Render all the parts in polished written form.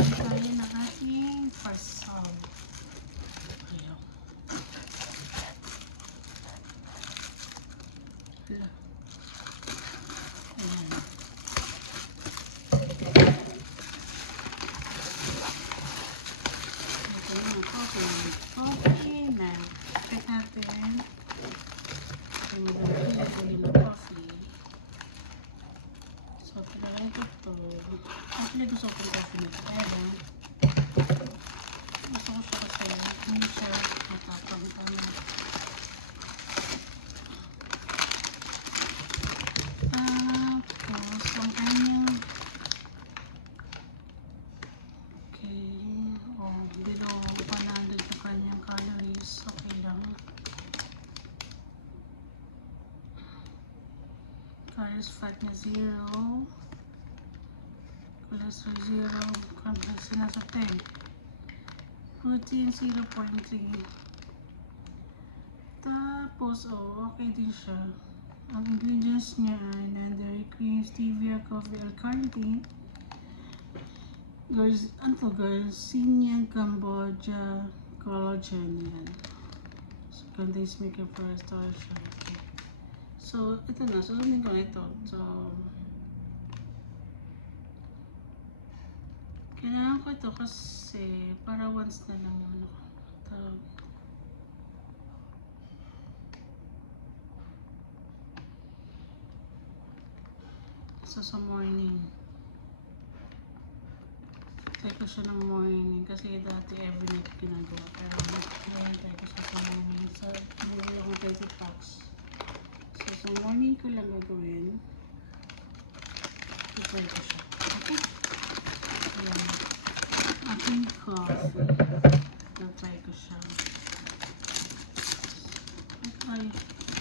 tayo ng ating parcel. Ayan. Hala. Ayan. Ito na coffee. Coffee na. Check natin. Kung magandang na coffee. So, pinalay ko ito. Actually, gusto ko yung coffee na ito. Pero, gusto ko siya kasi hindi siya matapang. Tapos, ang kanyang below 100 yung kanyang calories. Okay lang. Calories, fat na 0. Cholesterol 0. Complex na sa 10. Protein 0.3. Tapos, okay din siya. Ang ingredients niya ay non-dairy cream, stevia, coffee, L-carnitine, Garcinia, Cambodia, collagen yan. So, contains milk and storage. Okay. So, ito na. Susundin ko na ito. So, kailangan ko ito kasi para once na lang ano. So, sa morning. Try ko siya ng morning kasi dati every night ginagawa. Pero ngayon try ko siya sa morning. So, bumili akong 20 packs. So, sa morning ko lang gagawin. I-try ko siya. Okay? Ayan. Aking coffee. Na-try ko siya. Ay,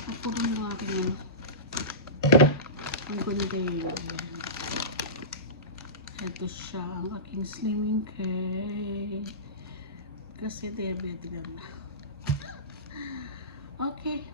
napurong yung aking ano. Ang container. Ito siya, ang aking slimming cake. Kasi diabetic na. Okay.